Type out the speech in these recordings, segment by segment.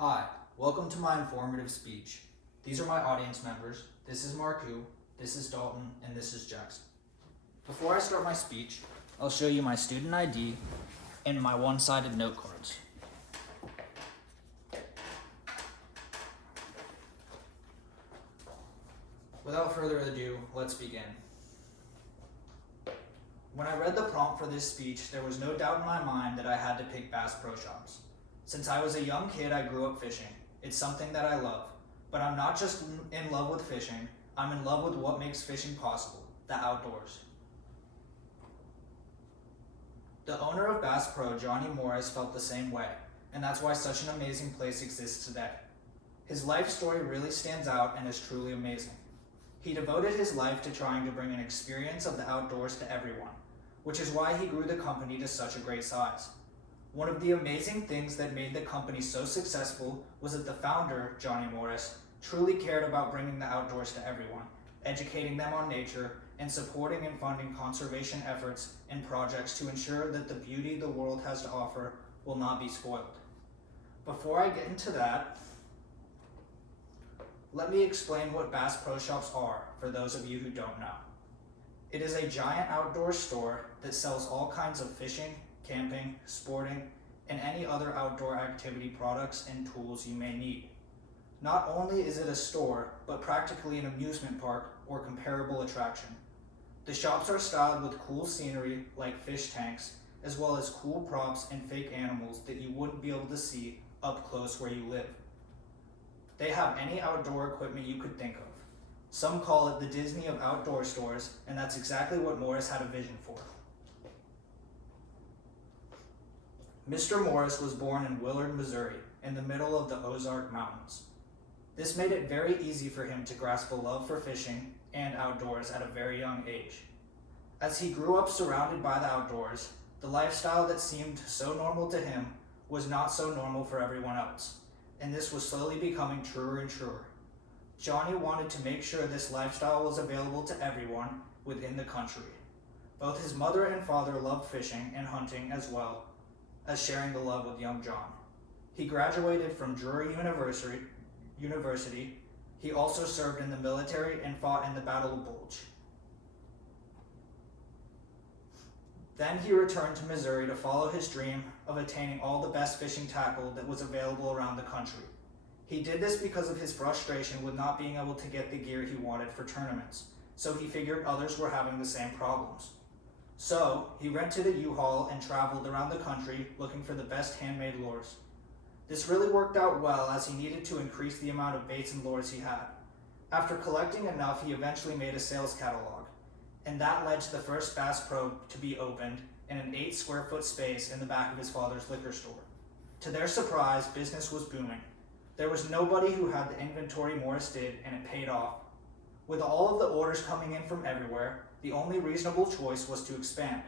Hi, welcome to my informative speech. These are my audience members. This is Marku, this is Dalton, and this is Jackson. Before I start my speech, I'll show you my student ID and my one-sided note cards. Without further ado, let's begin. When I read the prompt for this speech, there was no doubt in my mind that I had to pick Bass Pro Shops. Since I was a young kid, I grew up fishing. It's something that I love. But I'm not just in love with fishing, I'm in love with what makes fishing possible, the outdoors. The owner of Bass Pro, Johnny Morris, felt the same way, and that's why such an amazing place exists today. His life story really stands out and is truly amazing. He devoted his life to trying to bring an experience of the outdoors to everyone, which is why he grew the company to such a great size. One of the amazing things that made the company so successful was that the founder, Johnny Morris, truly cared about bringing the outdoors to everyone, educating them on nature, and supporting and funding conservation efforts and projects to ensure that the beauty the world has to offer will not be spoiled. Before I get into that, let me explain what Bass Pro Shops are for those of you who don't know. It is a giant outdoor store that sells all kinds of fishing, camping, sporting, and any other outdoor activity products and tools you may need. Not only is it a store, but practically an amusement park or comparable attraction. The shops are styled with cool scenery like fish tanks, as well as cool props and fake animals that you wouldn't be able to see up close where you live. They have any outdoor equipment you could think of. Some call it the Disney of outdoor stores, and that's exactly what Morris had a vision for. Mr. Morris was born in Willard, Missouri, in the middle of the Ozark Mountains. This made it very easy for him to grasp a love for fishing and outdoors at a very young age. As he grew up surrounded by the outdoors, the lifestyle that seemed so normal to him was not so normal for everyone else, and this was slowly becoming truer and truer. Johnny wanted to make sure this lifestyle was available to everyone within the country. Both his mother and father loved fishing and hunting as well as sharing the love with young John. He graduated from Drury University. He also served in the military and fought in the Battle of Bulge. Then he returned to Missouri to follow his dream of attaining all the best fishing tackle that was available around the country. He did this because of his frustration with not being able to get the gear he wanted for tournaments, so he figured others were having the same problems. So, he rented a U-Haul and traveled around the country looking for the best handmade lures. This really worked out well as he needed to increase the amount of baits and lures he had. After collecting enough, he eventually made a sales catalog, and that led to the first Bass Pro to be opened in an 8 square foot space in the back of his father's liquor store. To their surprise, business was booming. There was nobody who had the inventory Morris did, and it paid off. With all of the orders coming in from everywhere, the only reasonable choice was to expand.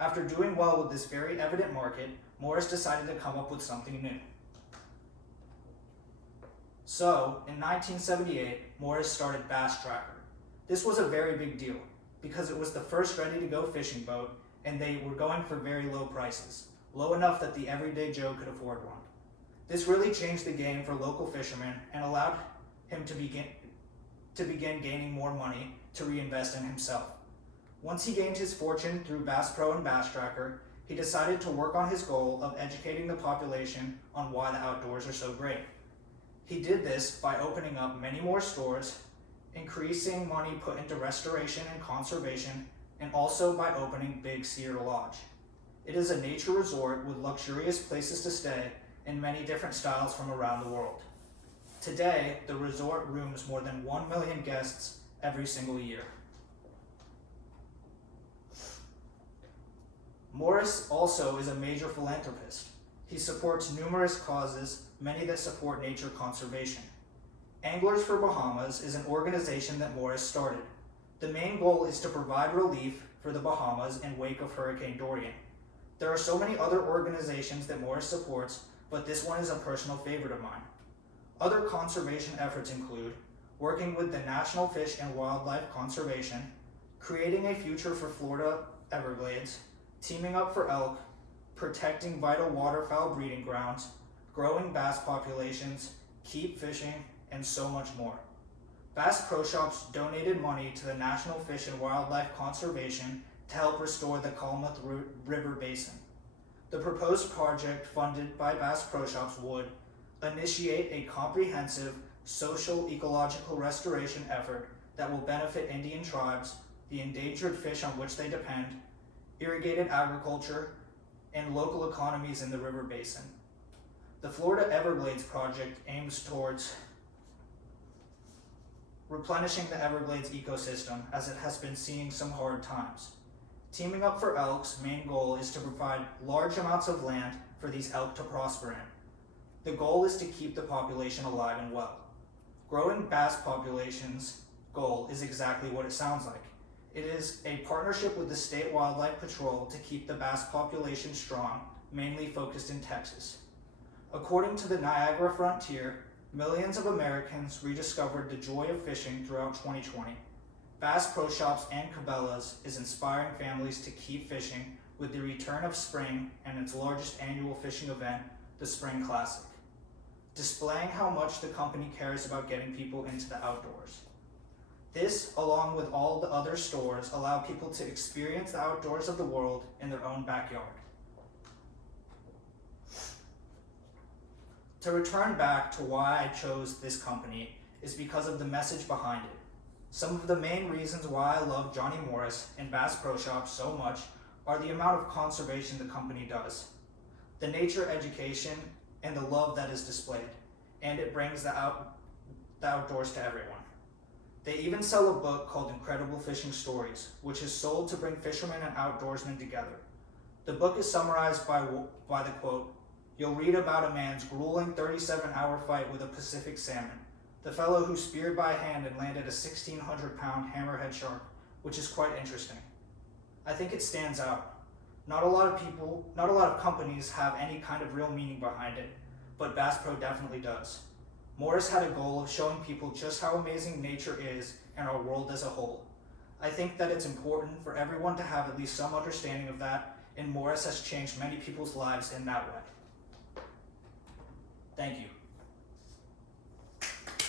After doing well with this very evident market, Morris decided to come up with something new. So, in 1978, Morris started Bass Tracker. This was a very big deal, because it was the first ready-to-go fishing boat, and they were going for very low prices, low enough that the everyday Joe could afford one. This really changed the game for local fishermen and allowed him to begin gaining more money to reinvest in himself. Once he gained his fortune through Bass Pro and Bass Tracker, he decided to work on his goal of educating the population on why the outdoors are so great. He did this by opening up many more stores, increasing money put into restoration and conservation, and also by opening Big Cedar Lodge. It is a nature resort with luxurious places to stay in many different styles from around the world. Today, the resort rooms more than 1 million guests every single year. Morris also is a major philanthropist. He supports numerous causes, many that support nature conservation. Anglers for Bahamas is an organization that Morris started. The main goal is to provide relief for the Bahamas in wake of Hurricane Dorian. There are so many other organizations that Morris supports, but this one is a personal favorite of mine. Other conservation efforts include working with the National Fish and Wildlife Conservation, creating a future for Florida Everglades, teaming up for elk, protecting vital waterfowl breeding grounds, growing bass populations, keep fishing, and so much more. Bass Pro Shops donated money to the National Fish and Wildlife Conservation to help restore the Klamath River Basin. The proposed project, funded by Bass Pro Shops, would initiate a comprehensive social ecological restoration effort that will benefit Indian tribes, the endangered fish on which they depend, irrigated agriculture, and local economies in the river basin. The Florida Everglades project aims towards replenishing the Everglades ecosystem as it has been seeing some hard times. Teaming Up for Elk's main goal is to provide large amounts of land for these elk to prosper in. The goal is to keep the population alive and well. Growing bass populations goal is exactly what it sounds like. It is a partnership with the State Wildlife Patrol to keep the bass population strong, mainly focused in Texas. According to the Niagara Frontier, millions of Americans rediscovered the joy of fishing throughout 2020. Bass Pro Shops and Cabela's is inspiring families to keep fishing with the return of spring and its largest annual fishing event, the Spring Classic, displaying how much the company cares about getting people into the outdoors. This, along with all the other stores, allow people to experience the outdoors of the world in their own backyard. To return back to why I chose this company is because of the message behind it. Some of the main reasons why I love Johnny Morris and Bass Pro Shops so much are the amount of conservation the company does, the nature education, and the love that is displayed, and it brings the outdoors to everyone. They even sell a book called Incredible Fishing Stories, which is sold to bring fishermen and outdoorsmen together. The book is summarized by the quote, "You'll read about a man's grueling 37-hour fight with a Pacific salmon, the fellow who speared by hand and landed a 1,600-pound hammerhead shark, which is quite interesting." I think it stands out. Not a lot of companies have any kind of real meaning behind it, but Bass Pro definitely does. Morris had a goal of showing people just how amazing nature is and our world as a whole. I think that it's important for everyone to have at least some understanding of that, and Morris has changed many people's lives in that way. Thank you.